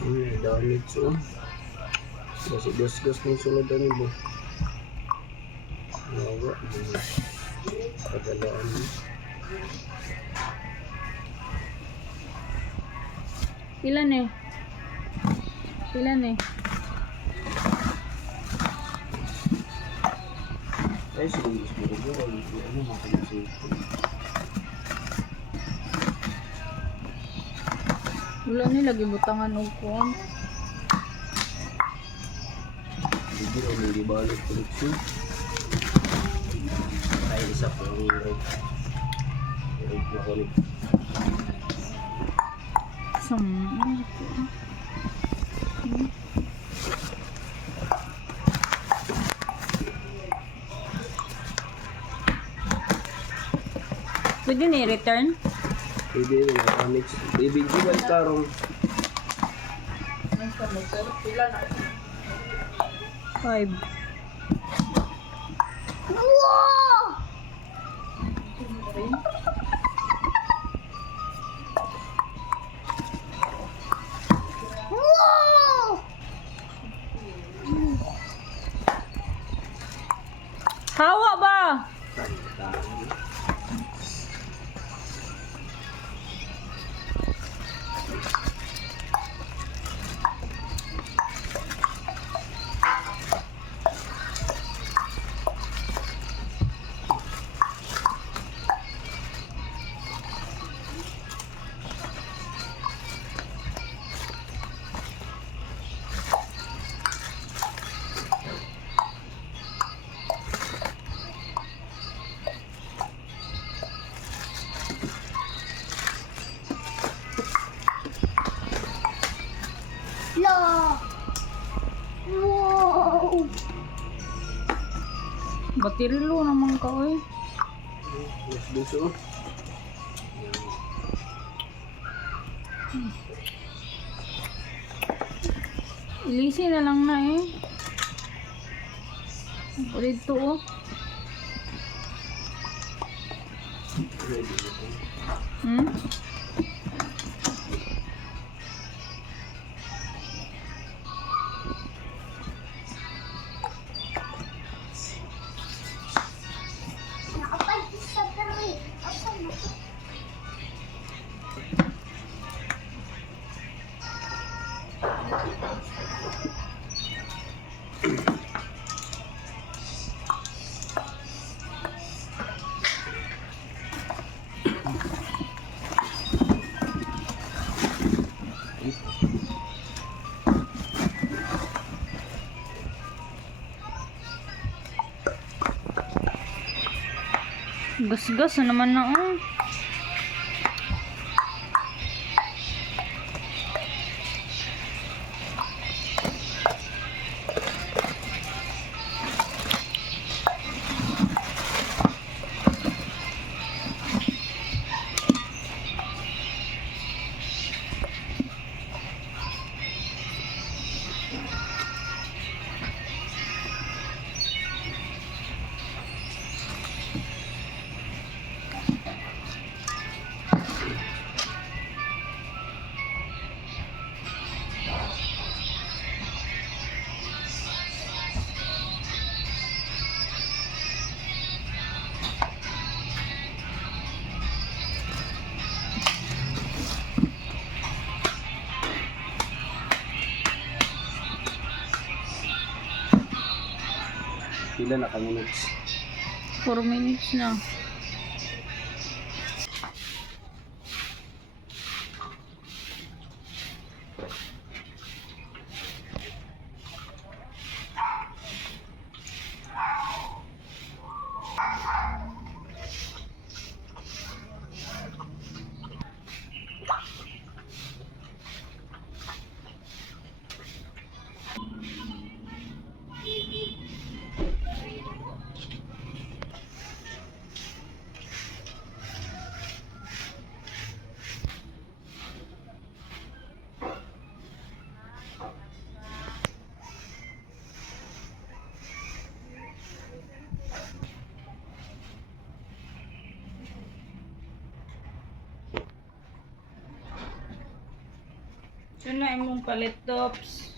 Damage oh. Gas-gas ng sulod ano ba? Nawa. Kagalaan mo. Ilan eh? Ilan eh? Ay, sige, ano makalusip ko. Wala nila gibutangan og kuan. Hindi ko nang gibalik koleksyon. Ay, isa po ang red. Red na kulit. Pwede na i-return? Pwede rin damage. Ibig balik karong. Five. Hawa ba? Wow! Batirilo naman ka oy. Mas buso. Ilisi na lang na eh. Ulit to oh. Ready na po. Hmm? Nakapay sa taroy. Apa na? Gas-gas na naman na oh. Pila na ka-minutes? 4 minutes na. Yun na imong palit tops.